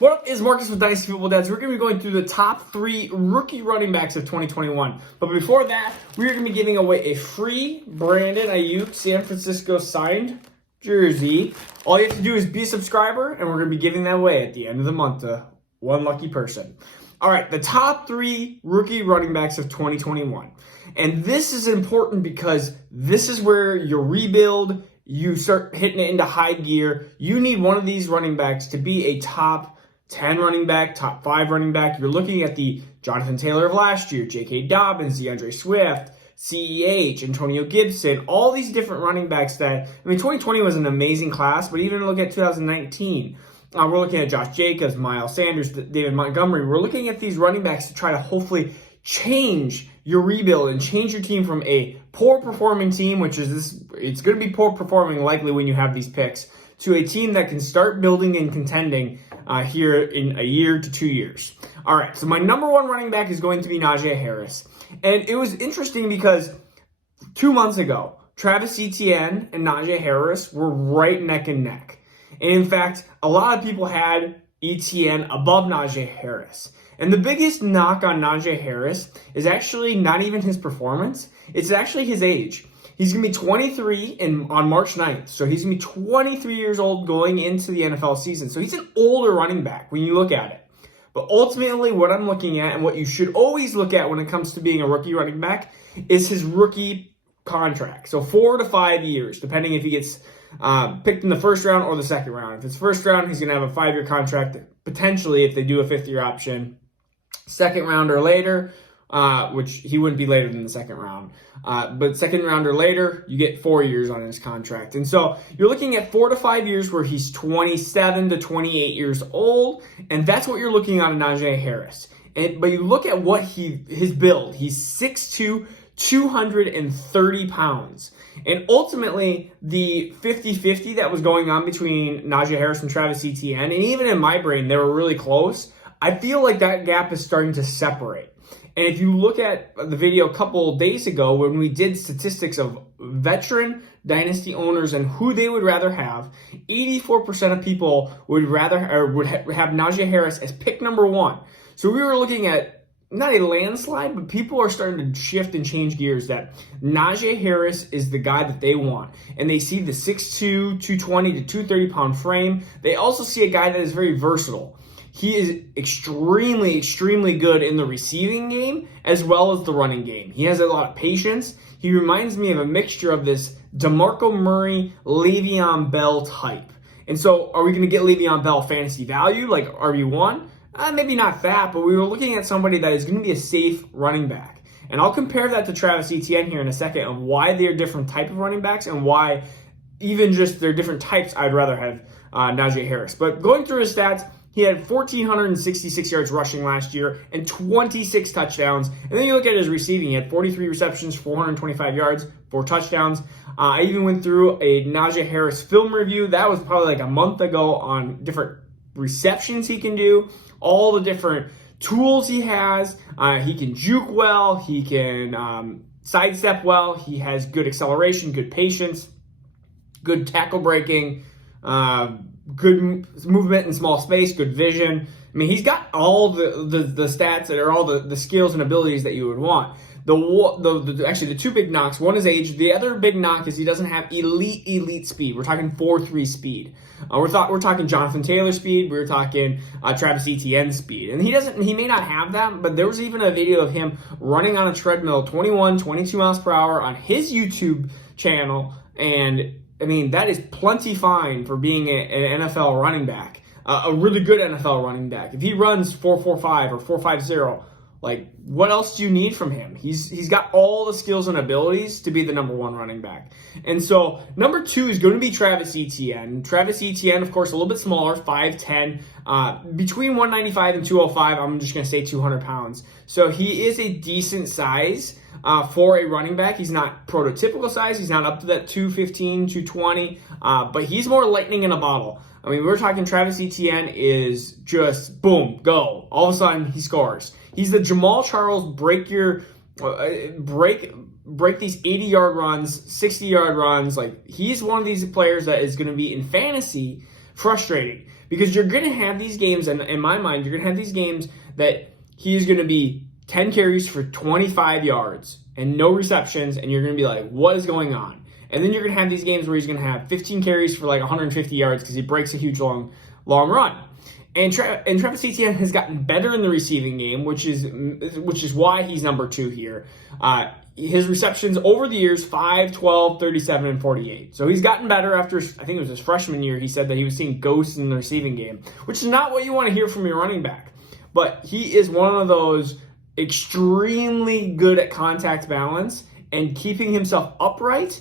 What up, is Marcus with Dynasty Football Dads. We're going to be going through the top 3 rookie running backs of 2021. But before that, we're going to be giving away a free Brandon Ayuk San Francisco signed jersey. All you have to do is be a subscriber, and we're going to be giving that away at the end of the month to one lucky person. All right, the top 3 rookie running backs of 2021. And this is important because this is where your rebuild, you start hitting it into high gear. You need one of these running backs to be a top 10 running back, top 5 running back. You're looking at the Jonathan Taylor of last year, J.K. Dobbins, DeAndre Swift, CEH, Antonio Gibson, all these different running backs that, 2020 was an amazing class, but even look at 2019. We're looking at Josh Jacobs, Miles Sanders, David Montgomery. We're looking at these running backs to try to hopefully change your rebuild and change your team from a poor performing team, which is this, it's going to be poor performing likely when you have these picks, to a team that can start building and contending here in a year to 2 years. All right, so my number 1 running back is going to be Najee Harris. And it was interesting because 2 months ago, Travis Etienne and Najee Harris were right neck and neck. And in fact, a lot of people had Etienne above Najee Harris. And the biggest knock on Najee Harris is actually not even his performance. It's actually his age. He's going to be 23 on March 9th. So he's going to be 23 years old going into the NFL season. So he's an older running back when you look at it. But ultimately, what I'm looking at and what you should always look at when it comes to being a rookie running back is his rookie contract. So 4 to 5 years, depending if he gets picked in the first round or the second round. If it's first round, he's going to have a 5-year contract, potentially if they do a 5th-year option. Second round or later, which he wouldn't be later than the second round. But second round or later, you get 4 years on his contract. And so you're looking at 4 to 5 years where he's 27 to 28 years old. And that's what you're looking at in Najee Harris. But you look at what his build. He's 6'2", 230 pounds. And ultimately, the 50-50 that was going on between Najee Harris and Travis Etienne, and even in my brain, they were really close. I feel like that gap is starting to separate. And if you look at the video a couple days ago when we did statistics of veteran Dynasty owners and who they would rather have, 84% of people would have Najee Harris as pick number 1. So we were looking at not a landslide, but people are starting to shift and change gears that Najee Harris is the guy that they want. And they see the 6'2", 220 to 230 pound frame. They also see a guy that is very versatile. He is extremely, extremely good in the receiving game as well as the running game. He has a lot of patience. He reminds me of a mixture of this DeMarco Murray, Le'Veon Bell type. And so are we going to get Le'Veon Bell fantasy value like RB1? Maybe not that, but we were looking at somebody that is going to be a safe running back. And I'll compare that to Travis Etienne here in a second of why they're different type of running backs and why even just they're different types I'd rather have Najee Harris. But going through his stats, he had 1,466 yards rushing last year and 26 touchdowns. And then you look at his receiving. He had 43 receptions, 425 yards, 4 touchdowns. I even went through a Najee Harris film review. That was probably like a month ago on different receptions he can do, all the different tools he has. He can juke well. He can sidestep well. He has good acceleration, good patience, good tackle breaking, good movement in small space, good vision. I mean, he's got all the stats that are all the skills and abilities that you would want. Actually, the 2 big knocks, one is age. The other big knock is he doesn't have elite speed. We're talking 4.3 speed. We're talking Jonathan Taylor speed. We're talking Travis Etienne speed. And he may not have that, but there was even a video of him running on a treadmill 21, 22 miles per hour on his YouTube channel. And I mean, that is plenty fine for being an NFL running back, a really good NFL running back. If he runs 4.45 or 4.50, like, what else do you need from him? He's got all the skills and abilities to be the number 1 running back. And so number 2 is going to be Travis Etienne. Travis Etienne, of course, a little bit smaller, 5'10", between 195 and 205. I'm just going to say 200 pounds. So he is a decent size for a running back. He's not prototypical size. He's not up to that 215, 220, but he's more lightning in a bottle. I mean, we're talking Travis Etienne is just boom, go. All of a sudden, he scores. He's the Jamal Charles break these 80-yard runs, 60-yard runs. Like, he's one of these players that is going to be in fantasy frustrating Because you're going to have these games, and in my mind, you're going to have these games that he's going to be 10 carries for 25 yards and no receptions, and you're going to be like, what is going on? And then you're going to have these games where he's going to have 15 carries for like 150 yards because he breaks a huge long run. And Travis Etienne has gotten better in the receiving game, which is why he's number 2 here. His receptions over the years, 5, 12, 37, and 48. So he's gotten better after, I think it was his freshman year, he said that he was seeing ghosts in the receiving game, which is not what you want to hear from your running back. But he is one of those extremely good at contact balance and keeping himself upright.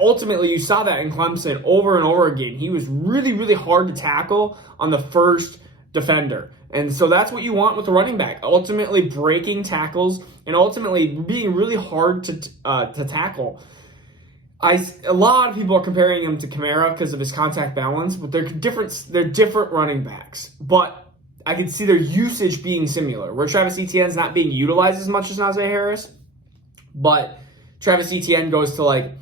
Ultimately, you saw that in Clemson over and over again. He was really, really hard to tackle on the first defender. And so that's what you want with a running back. Ultimately breaking tackles and ultimately being really hard to tackle. A lot of people are comparing him to Kamara because of his contact balance, but they're different running backs. But I could see their usage being similar, where Travis Etienne's not being utilized as much as Najee Harris, but Travis Etienne goes to like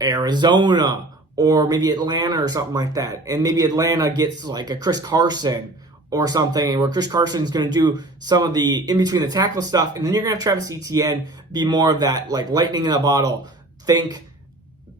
Arizona or maybe Atlanta or something like that. And maybe Atlanta gets like a Chris Carson or something where Chris Carson's going to do some of the in-between the tackle stuff. And then you're going to have Travis Etienne be more of that like lightning in a bottle. Think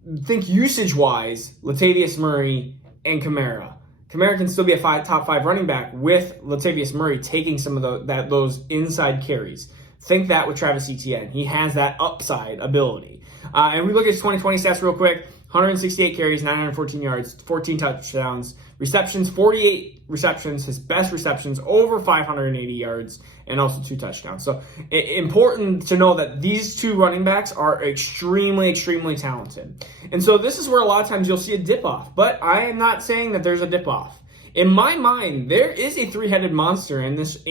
usage-wise, Latavius Murray and Kamara. Kamara can still be a top 5 running back with Latavius Murray taking some of those inside carries. Think that with Travis Etienne. He has that upside ability. And we look at his 2020 stats real quick. 168 carries, 914 yards, 14 touchdowns, receptions, 48 receptions, his best receptions, over 580 yards, and also 2 touchdowns. So important to know that these 2 running backs are extremely, extremely talented. And so this is where a lot of times you'll see a dip-off, but I am not saying that there's a dip-off. In my mind, there is a 3-headed monster in this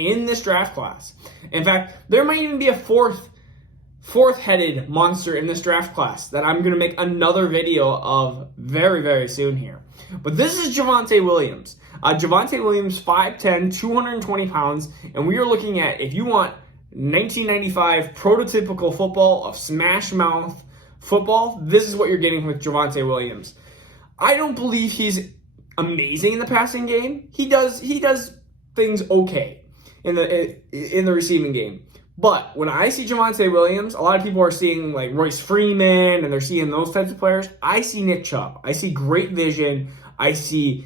draft class. In fact, there might even be a fourth-headed monster in this draft class that I'm going to make another video of very, very soon here. But this is Javonte Williams. Javonte Williams, 5'10", 220 pounds, and we are looking at, if you want 1995 prototypical football of smash mouth football, this is what you're getting with Javonte Williams. I don't believe he's amazing in the passing game. He does things okay in the receiving game. But when I see Javonte Williams, a lot of people are seeing like Royce Freeman and they're seeing those types of players. I see Nick Chubb. I see great vision. I see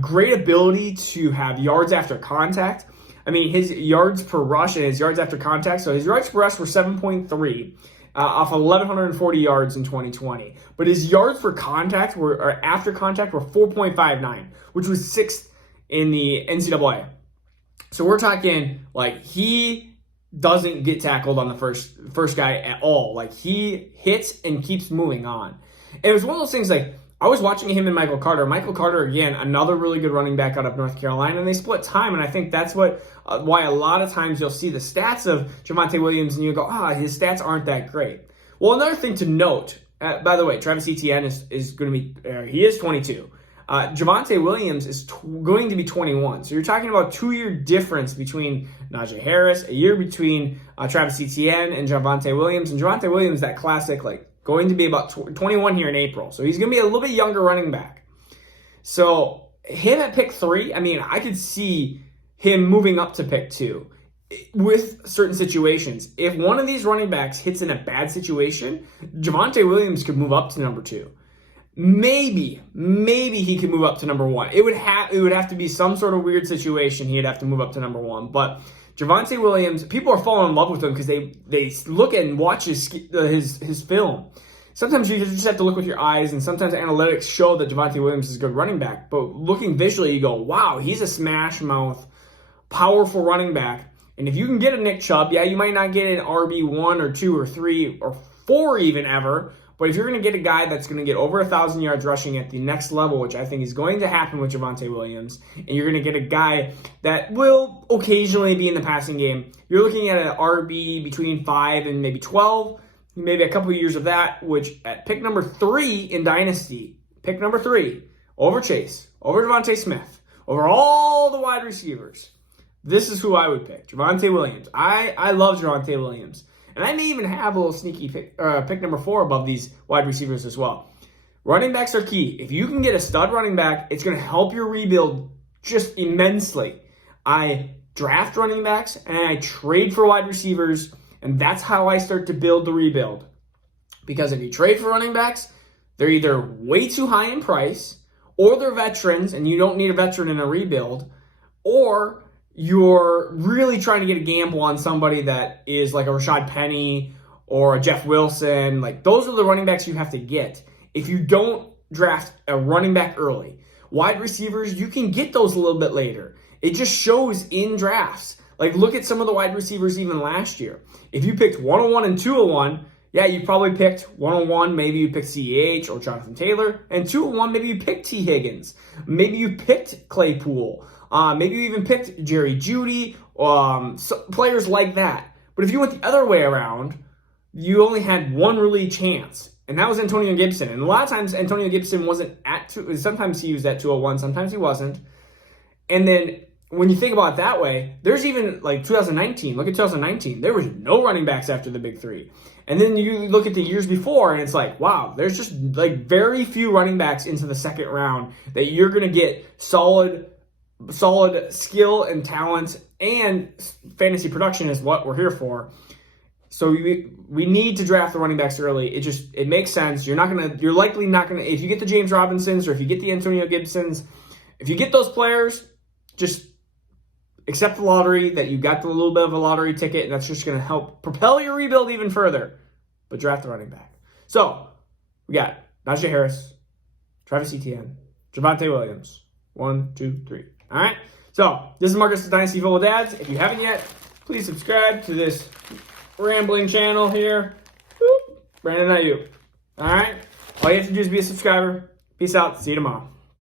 great ability to have yards after contact. I mean, his yards per rush and his yards after contact. So his yards per rush were 7.3 off 1,140 yards in 2020. But his yards per contact after contact were 4.59, which was 6th in the NCAA. So we're talking like he doesn't get tackled on the first guy at all. Like he hits and keeps moving on. And it was one of those things like I was watching him and Michael Carter. Michael Carter, again, another really good running back out of North Carolina, and they split time, and I think that's why a lot of times you'll see the stats of Javonte Williams, and you go, his stats aren't that great. Well, another thing to note, by the way, Travis Etienne is going to be, he is 22. Javonte Williams is going to be 21. So you're talking about 2-year difference between Najee Harris, a year between Travis Etienne and Javonte Williams. And Javonte Williams, that classic, like, going to be about 21 here in April. So he's going to be a little bit younger running back. So him at pick 3, I mean, I could see him moving up to pick 2 with certain situations. If one of these running backs hits in a bad situation, Javonte Williams could move up to number 2. Maybe he could move up to number 1. It would have to be some sort of weird situation. He'd have to move up to number 1. But Javonte Williams, people are falling in love with him because they look and watch his film. Sometimes you just have to look with your eyes, and sometimes analytics show that Javonte Williams is a good running back. But looking visually, you go, wow, he's a smash mouth, powerful running back. And if you can get a Nick Chubb, yeah, you might not get an RB1 or 2 or 3 or 4 even ever. But if you're going to get a guy that's going to get over 1,000 yards rushing at the next level, which I think is going to happen with Javonte Williams, and you're going to get a guy that will occasionally be in the passing game, you're looking at an RB between 5 and maybe 12, maybe a couple of years of that, which at pick number 3 in Dynasty, pick number 3, over Chase, over Devontae Smith, over all the wide receivers, this is who I would pick, Javonte Williams. I love Javonte Williams. And I may even have a little sneaky pick number 4 above these wide receivers as well. Running backs are key. If you can get a stud running back, it's going to help your rebuild just immensely. I draft running backs and I trade for wide receivers, and that's how I start to build the rebuild. Because if you trade for running backs, they're either way too high in price, or they're veterans and you don't need a veteran in a rebuild, or you're really trying to get a gamble on somebody that is like a Rashad Penny or a Jeff Wilson. Like, those are the running backs you have to get if you don't draft a running back early. Wide receivers, you can get those a little bit later. It just shows in drafts. Like, look at some of the wide receivers even last year. If you picked 101 and 201, yeah, you probably picked 101, maybe you picked CEH or Jonathan Taylor, and 201, maybe you picked T. Higgins. Maybe you picked Claypool. Maybe you even picked Jerry Jeudy, players like that. But if you went the other way around, you only had one really chance, and that was Antonio Gibson. And a lot of times, Antonio Gibson wasn't at sometimes he was at 201, sometimes he wasn't. And then when you think about it that way, there's even like 2019. Look at 2019. There was no running backs after the big three. And then you look at the years before, and it's like, wow, there's just like very few running backs into the second round that you're going to get solid skill and talent, and fantasy production is what we're here for. So we need to draft the running backs early. It makes sense. You're likely not gonna, if you get the James Robinsons or if you get the Antonio Gibsons, if you get those players, just accept the lottery, that you got the little bit of a lottery ticket, and that's just going to help propel your rebuild even further. But draft the running back. So we got Najee Harris, Travis Etienne, Javonte Williams. 1, 2, 3. All right. So this is Marcus' Dynasty Full of Dads. If you haven't yet, please subscribe to this rambling channel here. Brandon Ayuk. All right. All you have to do is be a subscriber. Peace out. See you tomorrow.